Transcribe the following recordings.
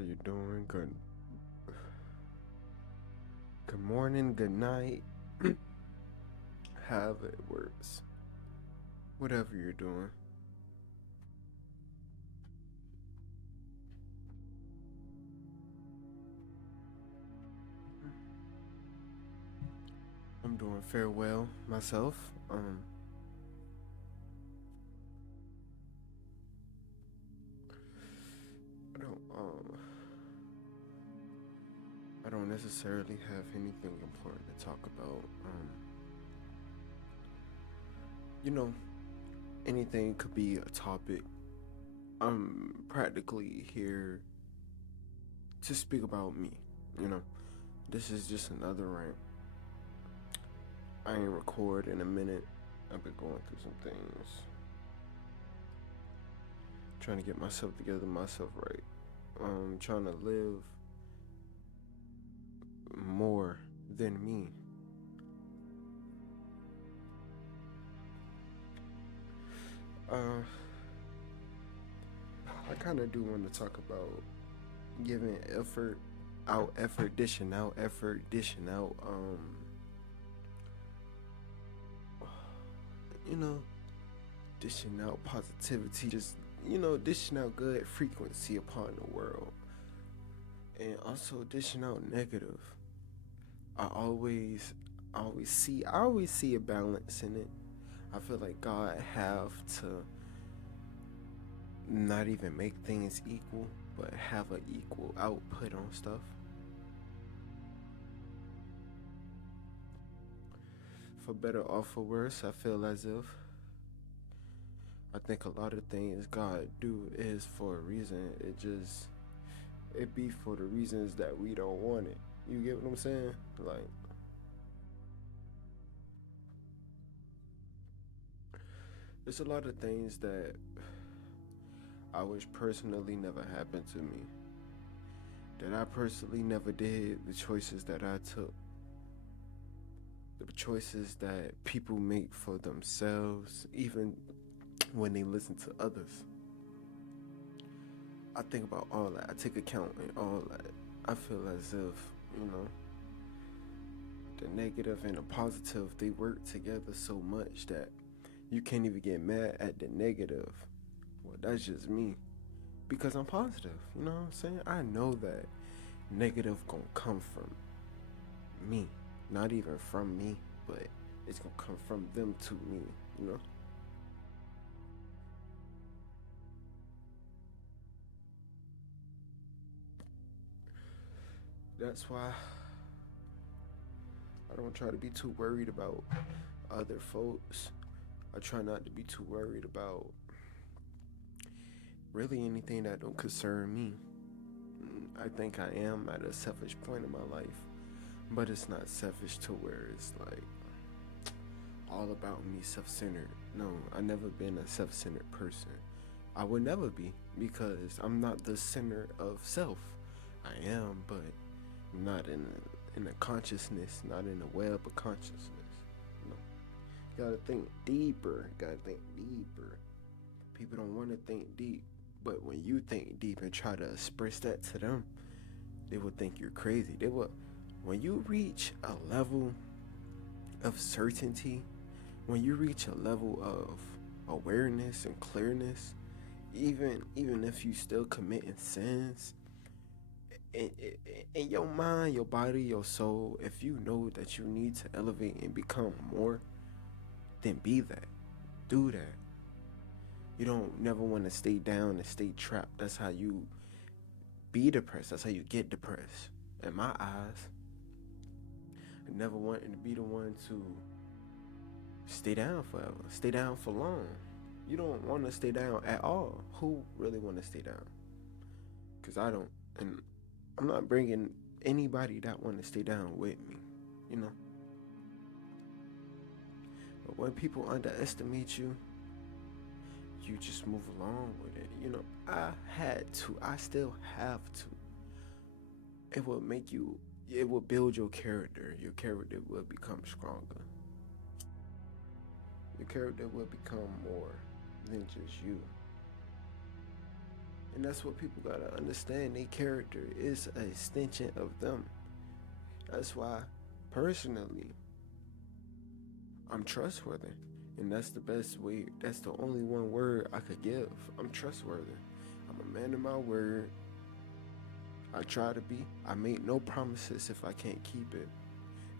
you doing? Good morning, good night. However it works. Whatever you're doing. I'm doing farewell myself. I don't I don't necessarily have anything important to talk about. You know, anything could be a topic. I'm practically here to speak about me, you know. This is just another rant. I ain't record in a minute. I've been going through some things. Trying to get myself together, myself right. Trying to live more than me. I kind of do want to talk about giving effort dishing out, you know, dishing out positivity, just, dishing out good frequency upon the world. And also dishing out negative. I always I always see a balance in it. I feel like God have to not even make things equal, but have an equal output on stuff. For better or for worse, I feel as if I think a lot of things God do is for a reason. It be for the reasons that we don't want it. You get what I'm saying? Like, there's a lot of things that I wish personally never happened to me. That I personally never did, the choices that I took, the choices that people make for themselves, even when they listen to others. I think about all that. I take account in all that. I feel as if, you know, the negative and the positive, they work together so much that you can't even get mad at the negative. Well, that's just me. Because I'm positive, you know what I'm saying? I know that negative gonna come from me. Not even from me, but it's gonna come from them to me, you know? That's why I don't try to be too worried about other folks. I try not to be too worried about really anything that don't concern me. I think I am at a selfish point in my life, but it's not selfish to where it's like all about me, self-centered. No, I never been a self-centered person. I would never be because I'm not the center of self. I am, but not in a consciousness, not in a web of consciousness. You know, gotta think deeper. Gotta think deeper. People don't want to think deep, but when you think deep and try to express that to them, they will think you're crazy. They will. When you reach a level of certainty, when you reach a level of awareness and clearness, even if you still committing sins, in, in your mind, your body, your soul, if you know that you need to elevate and become more, then be that. Do that. You don't never want to stay down and stay trapped. That's how you be depressed. That's how you get depressed. In my eyes, I never wanted to be the one to stay down forever, stay down for long. You don't want to stay down at all. Who really want to stay down? Because I don't. And I'm not bringing anybody that want to stay down with me, you know. But when people underestimate you, you just move along with it. You know, I had to. I still have to. It will make you. It will build your character. Your character will become stronger. Your character will become more than just you. And that's what people gotta understand. Their character is an extension of them. That's why, personally, I'm trustworthy. And that's the best way, that's the only one word I could give. I'm trustworthy. I'm a man of my word. I try to be. I make no promises if I can't keep it.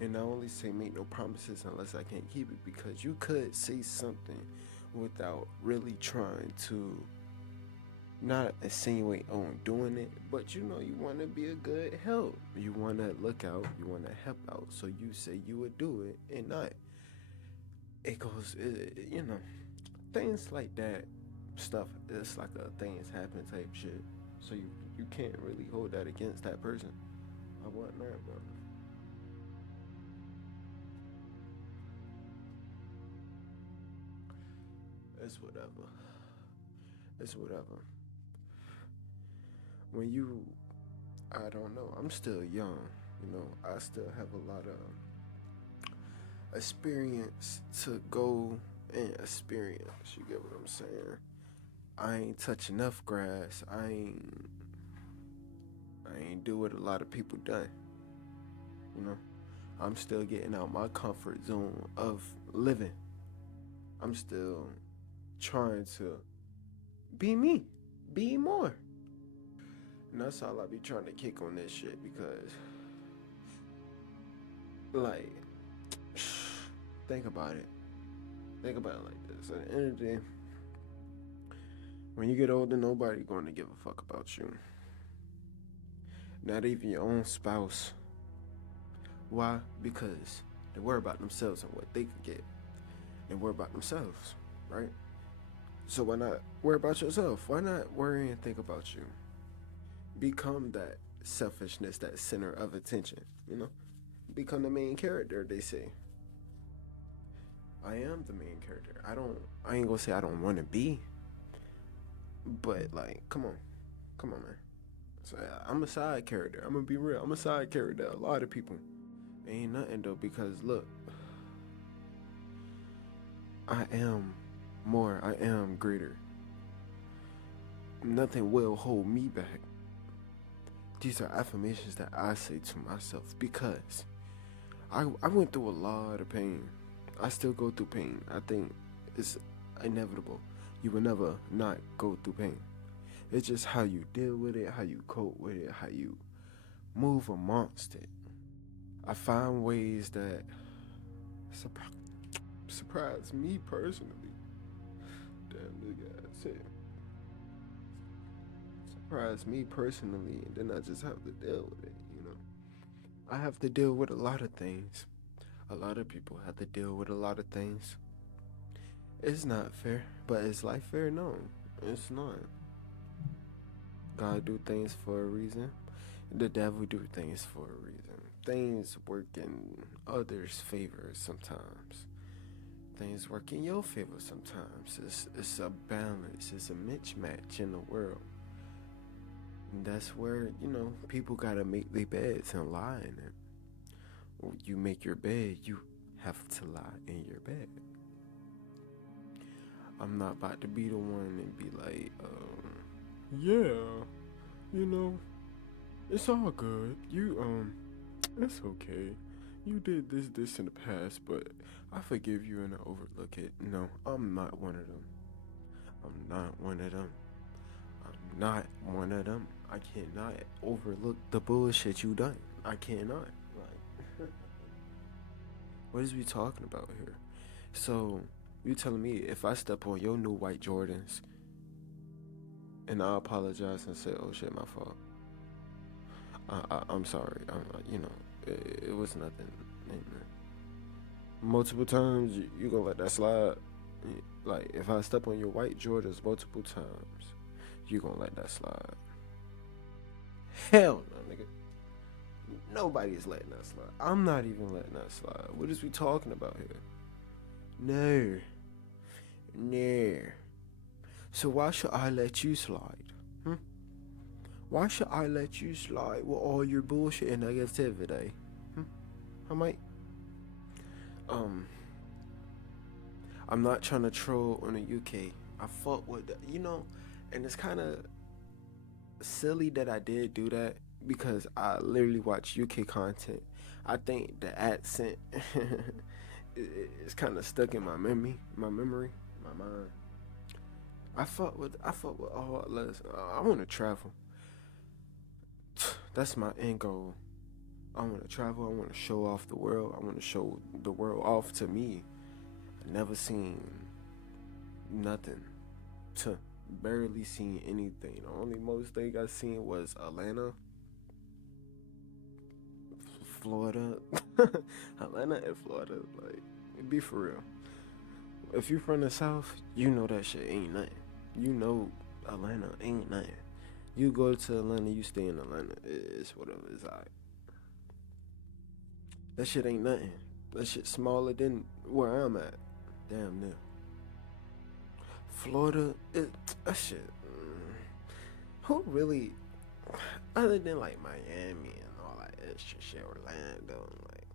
And I only say make no promises unless I can't keep it, because you could say something without really trying to not insinuate on doing it, but you know you want to be a good help. You want to look out. You want to help out. So you say you would do it, and not. It goes, things like that. Stuff. It's like a things happen type shit. So you can't really hold that against that person. I want that, bro. It's whatever. It's whatever. When you, I don't know. I'm still young. I still have a lot of experience to go and experience. You get what I'm saying? I ain't touch enough grass. I ain't do what a lot of people done. You know, I'm still getting out my comfort zone of living. I'm still trying to be me, be more. And that's all I be trying to kick on this shit, because, like, think about it. Think about it like this. At the end of the day, when you get older, nobody going to give a fuck about you. Not even your own spouse. Why? Because they worry about themselves and what they can get. They worry about themselves, right? So why not worry about yourself? Why not worry and think about you? Become that selfishness, that center of attention, Become the main character, they say. I am the main character. I ain't gonna say I don't wanna be, but like, come on. Come on, man. So I'm a side character. I'm gonna be real. I'm a side character. A lot of people. Ain't nothing though, because look, I am more. I am greater. Nothing will hold me back. These are affirmations that I say to myself, because I went through a lot of pain. I still go through pain. I think it's inevitable. You will never not go through pain. It's just how you deal with it, how you cope with it, how you move amongst it. I find ways that surprise me personally. Damn, this guy said surprise me personally, and then I just have to deal with it. I have to deal with a lot of things. A lot of people have to deal with a lot of things. It's not fair, but is life fair? No, it's not. God do things for a reason. The devil do things for a reason. Things work in others' favor sometimes. Things work in your favor sometimes. It's a balance. It's a mismatch in the world. And that's where, people gotta make their beds and lie in it. When you make your bed, you have to lie in your bed. I'm not about to be the one and be like, yeah, it's all good. It's okay. You did this in the past, but I forgive you and I overlook it. No, I'm not one of them. I'm not one of them. I'm not one of them. I cannot overlook the bullshit you done. I cannot. Like, what is we talking about here? So, you telling me if I step on your new white Jordans and I apologize and say, oh shit, my fault. I'm sorry. It was nothing. Multiple times, you gonna let that slide? Like, if I step on your white Jordans multiple times, you gonna let that slide? Hell no, nigga. Nobody's letting that slide. I'm not even letting that slide. What is we talking about here? No. No. So why should I let you slide? Why should I let you slide with all your bullshit and negativity? I might. I'm not trying to troll on the UK. I fought with that, and it's kind of silly that I did do that because I literally watch UK content. I think the accent is kind of stuck in my memory, my mind. I fuck with all less. I want to travel. That's my end goal. I want to travel. I want to show off the world. I want to show the world off to me. I never seen nothing. To barely seen anything. The only most thing I seen was Atlanta, Florida, Atlanta and Florida. Like, be for real. If you from the South, you know that shit ain't nothing. You know Atlanta ain't nothing. You go to Atlanta, you stay in Atlanta. It's whatever. It's alright. That shit ain't nothing. That shit smaller than where I'm at. Damn near. Florida, that shit. Who really, other than like Miami and all that extra shit, Orlando, and like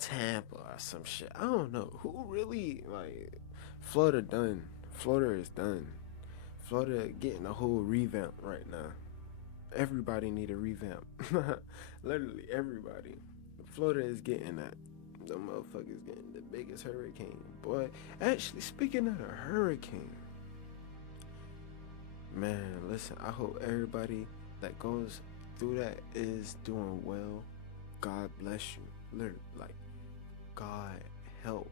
Tampa or some shit. I don't know who really like Florida done. Florida is done. Florida getting a whole revamp right now. Everybody need a revamp. Literally everybody. Florida is getting that. The motherfuckers getting the biggest hurricane. Boy, actually speaking of the hurricane, man, listen, I hope everybody that goes through that is doing well. God bless you. Literally, like, God help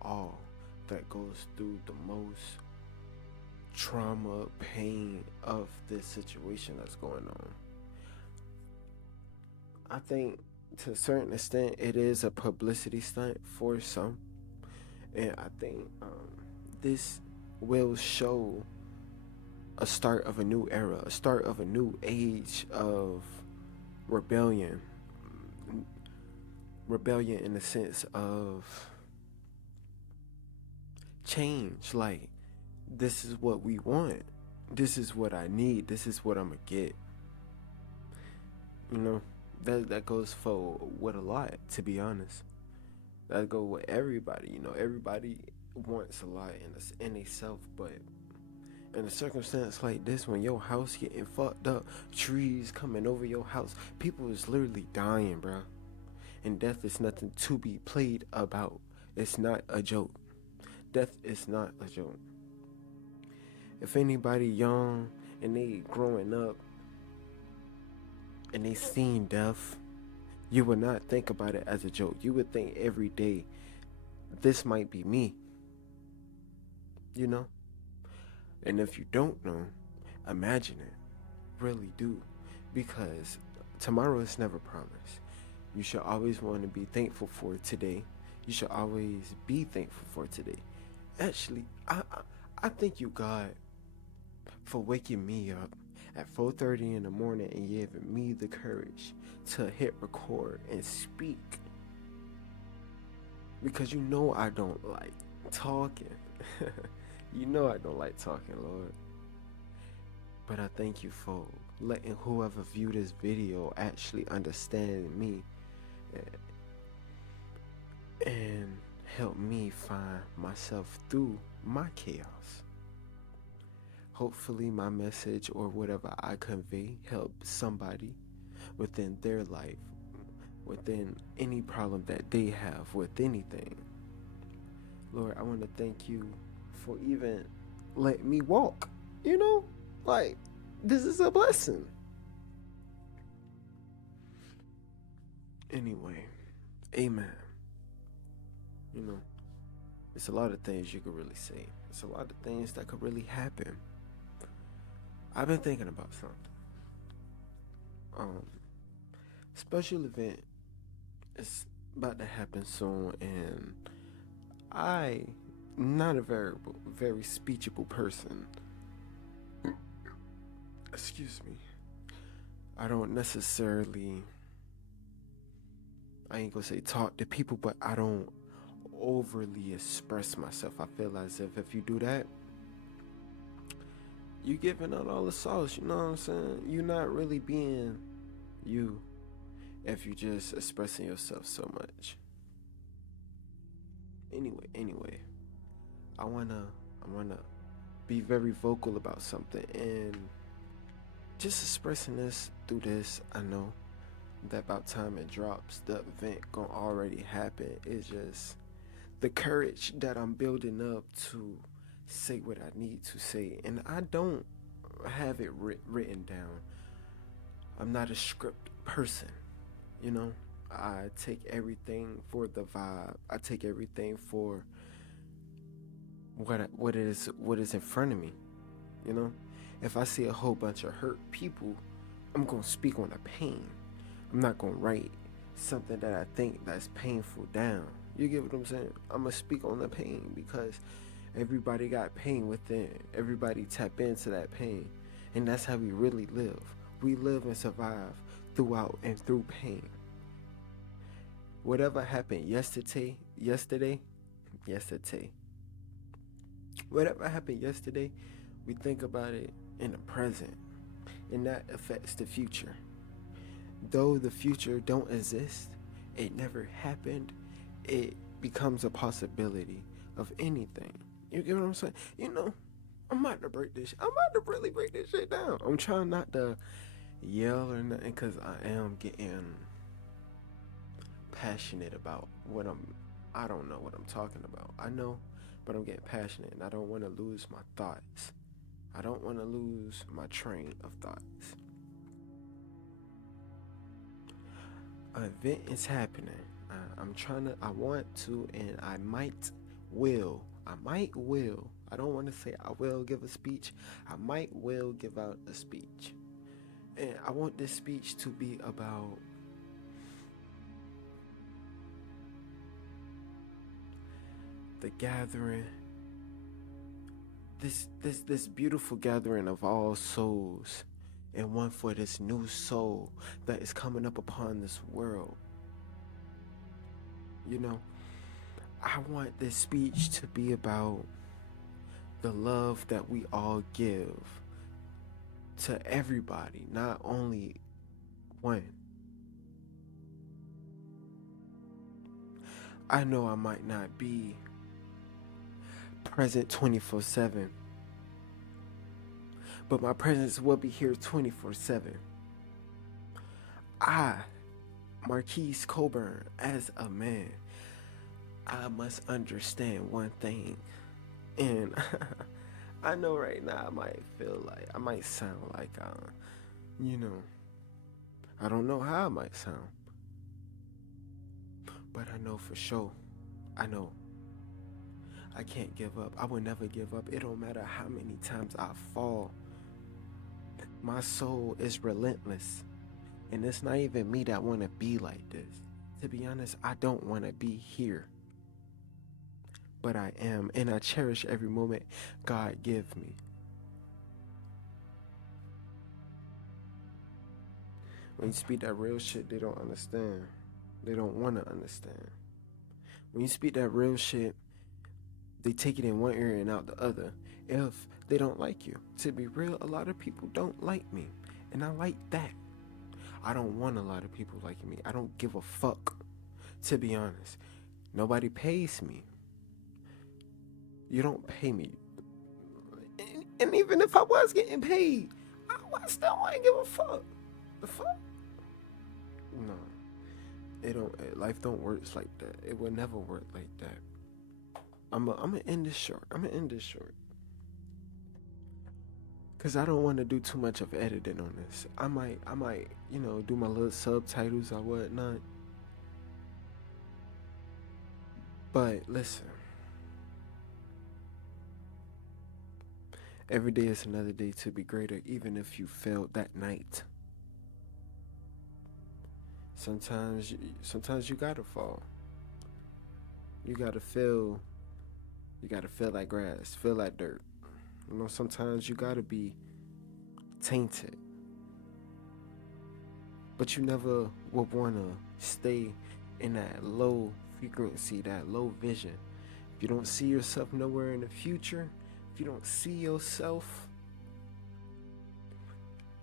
all that goes through the most trauma, pain of this situation that's going on. I think to a certain extent it is a publicity stunt for some, and I think this will show a start of a new era, a start of a new age of rebellion. Rebellion in the sense of change. Like, this is what we want. This is what I need. This is what I'm gonna get. You know, that goes for with a lot, to be honest. That go with everybody. You know, everybody wants a lot in a self, but in a circumstance like this, when your house getting fucked up, trees coming over your house, people is literally dying, bro. And death is nothing to be played about. It's not a joke. Death is not a joke. If anybody young and they growing up and they seen death, you would not think about it as a joke. You would think every day, this might be me. You know? And if you don't know, imagine it. Really do. Because tomorrow is never promised. You should always want to be thankful for today. You should always be thankful for today. Actually, I thank you, God, for waking me up at 4:30 in the morning and giving me the courage to hit record and speak. Because you know I don't like talking. You know I don't like talking, Lord. But I thank you for letting whoever view this video actually understand me and help me find myself through my chaos. Hopefully my message or whatever I convey helps somebody within their life, within any problem that they have with anything. Lord, I want to thank you for even letting me walk. You know, like, this is a blessing. Anyway, amen. You know, it's a lot of things you could really say. It's a lot of things that could really happen. I've been thinking about something. Special event is about to happen soon, and I not a very speechable person. Excuse me. I don't necessarily, I ain't gonna say talk to people, but I don't overly express myself. I feel as if you do that, you giving out all the sauce, you know what I'm saying? You're not really being you if you just expressing yourself so much. Anyway, I wanna be very vocal about something, and just expressing this through this, I know that about time it drops, the event gonna already happen. It's just the courage that I'm building up to say what I need to say, and I don't have it written down. I'm not a script person, you know. I take everything for the vibe. I take everything for what is in front of me, you know. If I see a whole bunch of hurt people, I'm gonna speak on the pain. I'm not gonna write something that I think that's painful down. You get what I'm saying? I'm gonna speak on the pain because everybody got pain within. Everybody tap into that pain, and that's how we really live. We live and survive throughout and through pain. Whatever happened yesterday, whatever happened yesterday, we think about it in the present, and that affects the future. Though the future don't exist, it never happened, it becomes a possibility of anything. You get what I'm saying? You know, I'm about to break this. I'm about to really break this shit down. I'm trying not to yell or nothing because I am getting passionate about what I'm. I don't know what I'm talking about. I know, but I'm getting passionate and I don't want to lose my thoughts. I don't want to lose my train of thoughts. An event is happening. I'm trying to, I want to, and I might will. I don't want to say I will give a speech. I might will give out a speech. And I want this speech to be about the gathering, this beautiful gathering of all souls and one for this new soul that is coming up upon this world. You know, I want this speech to be about the love that we all give to everybody, not only one. I know I might not be present 24/7, but my presence will be here 24/7. I, Marquise Coburn, as a man, I must understand one thing. And I know right now I might sound like, you know, I don't know how I might sound, but I know for sure. I know I can't give up. I will never give up. It don't matter how many times I fall. My soul is relentless. And it's not even me that want to be like this. To be honest, I don't want to be here. But I am, and I cherish every moment God give me. When you speak that real shit, they don't understand. They don't want to understand. When you speak that real shit, they take it in one ear and out the other. If they don't like you, to be real, a lot of people don't like me. And I like that. I don't want a lot of people liking me. I don't give a fuck, to be honest. Nobody pays me. You don't pay me. And even if I was getting paid, I still wouldn't give a fuck. The fuck? No. It don't. Life don't work like that. It will never work like that. I'm gonna end this short. Cause I don't want to do too much of editing on this. I might, do my little subtitles or whatnot. But listen, every day is another day to be greater, even if you failed that night. Sometimes you gotta fall. You gotta feel. You gotta feel like grass, feel like dirt. You know, sometimes you gotta be tainted, but you never would wanna stay in that low frequency, that low vision. If you don't see yourself nowhere in the future, if you don't see yourself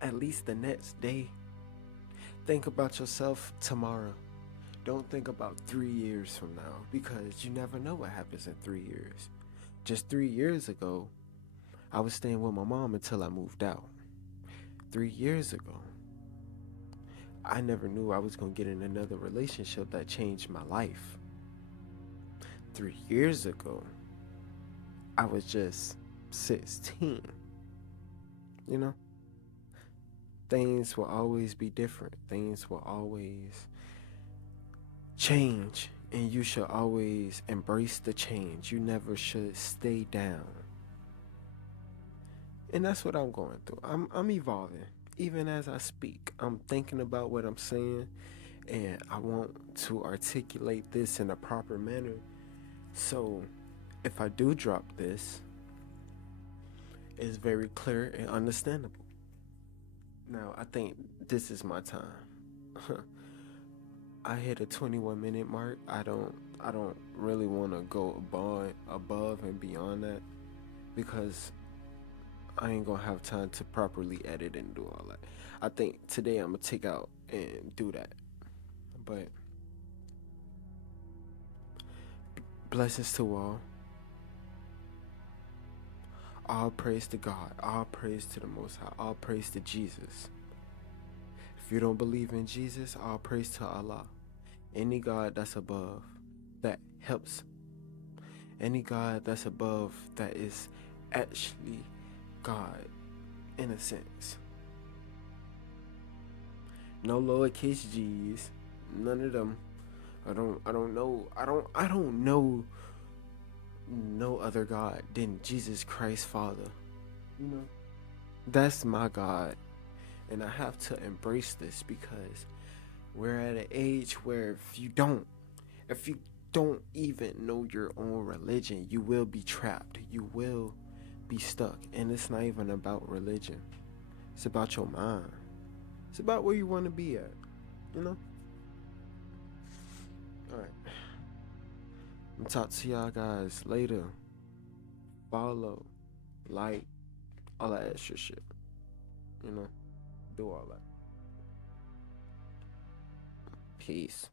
at least the next day, think about yourself tomorrow. Don't think about 3 years from now because you never know what happens in 3 years. Just 3 years ago, I was staying with my mom until I moved out. 3 years ago. I never knew I was going to get in another relationship that changed my life. 3 years ago, I was just 16. You know, things will always be different, things will always change, and you should always embrace the change. You never should stay down. And that's what I'm going through. I'm evolving. Even as I speak, I'm thinking about what I'm saying, and I want to articulate this in a proper manner. So, if I do drop this, it's very clear and understandable. Now, I think this is my time. I hit a 21-minute mark. I don't really want to go above and beyond that, because I ain't gonna have time to properly edit and do all that. I think today I'm gonna take out and do that. But blessings to all. All praise to God. All praise to the Most High. All praise to Jesus. If you don't believe in Jesus, all praise to Allah. Any God that's above that helps. Any God that's above that is actually God in a sense. No lowercase G's. None of them. I don't know no other God than Jesus Christ Father. You know? That's my God. And I have to embrace this, because we're at an age where if you don't even know your own religion, you will be trapped. You will be stuck. And it's not even about religion. It's about your mind. It's about where you want to be at. You know? Alright. I'm gonna talk to y'all guys later. Follow, like, all that extra shit. You know? Do all that. Peace.